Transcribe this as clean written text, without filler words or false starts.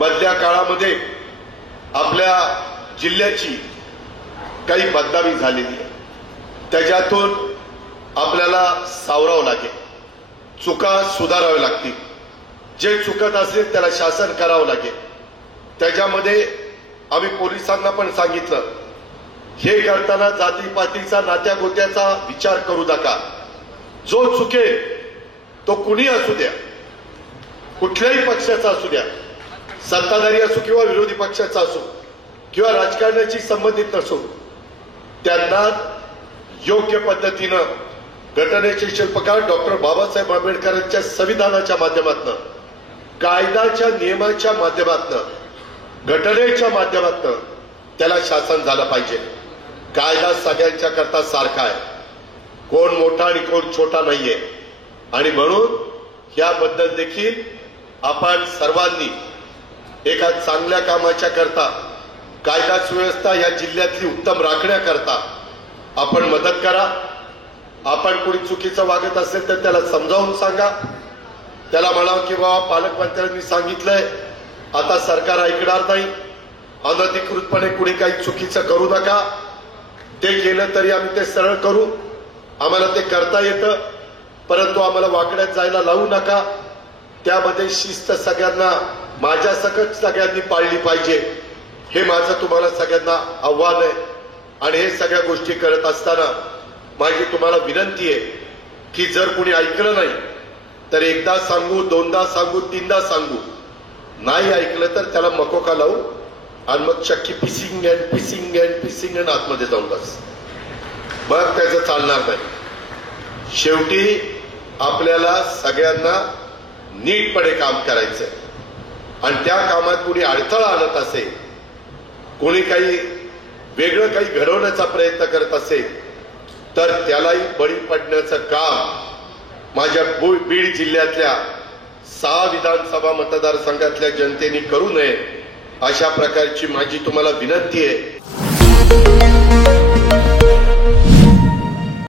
मधल्या काळामध्ये आपल्या जिल्ह्याची काही बदनामी झालेली आहे, त्याच्यातून आपल्याला सावरावं लागेल, चुका सुधाराव्या लागतील, जे चुकत असेल त्याला शासन करावं लागेल। त्याच्यामध्ये आम्ही पोलिसांना पण सांगितलं, हे करताना जातीपातीचा नात्या गोत्याचा विचार करू नका। जो चुकेल तो कुणी असू द्या, कुठल्याही पक्षाचा असू द्या, सत्ताधारी असो किंवा विरोधी पक्षाचा असो किंवा राजकारणाशी संबंधित नसो, त्यांना योग्य पद्धतीनं घटनेचे शिल्पकार डॉक्टर बाबासाहेब आंबेडकरांच्या संविधानाच्या माध्यमातून, कायद्याच्या नियमाच्या माध्यमातून, घटनेच्या माध्यमातून त्याला शासन झालं पाहिजे। कायदा सगळ्यांच्या करता सारखा आहे, कोण मोठा आणि कोण छोटा नाहीये, आणि म्हणून याबद्दल देखील आपण सर्वांनी एका चांगल्या कामाच्या करता, कायदा सुव्यवस्था या जिल्ह्यातली उत्तम राखण्याकरता आपण मदत करा। आपण कोणी चुकीचं वागत असेल तर त्याला समजावून सांगा, त्याला म्हणावं की बाबा पालकमंत्र्यांनी सांगितलंय, आता सरकार ऐकणार नाही, अनधिकृतपणे कुणी काही चुकीचं करू नका, ते केलं तरी आम्ही ते सरळ करू, आम्हाला ते करता येतं, परंतु आम्हाला वाकड्यात जायला लावू नका। त्यामध्ये शिस्त सगळ्यांना माझ्या सकट सगळ्यांनी पाळली पाहिजे, हे माझं तुम्हाला सगळ्यांना आव्हान आहे। आणि हे सगळ्या गोष्टी करत असताना माझी तुम्हाला विनंती आहे की जर कोणी ऐकलं नाही तर एकदा सांगू, दोनदा सांगू, तीनदा सांगू, नाही ऐकलं तर त्याला मकोका लावू आणि मग चक्की पिसिंग अँड पिसिंग अँड पिसिंग अँड आतमध्ये जाऊन बस, मग त्याचं चालणार नाही। शेवटी आपल्याला सगळ्यांना नीटपणे काम करायचंय, आणि त्या कामात कोणी अडथळा आणत असेल, कोणी काही वेगळं काही घडवण्याचा प्रयत्न करत असेल तर त्यालाही बळी पडण्याचं काम माझ्या बीड जिल्ह्यातल्या 6 विधानसभा मतदारसंघातल्या जनतेने करू नये, अशा प्रकारची माझी तुम्हाला विनंती आहे।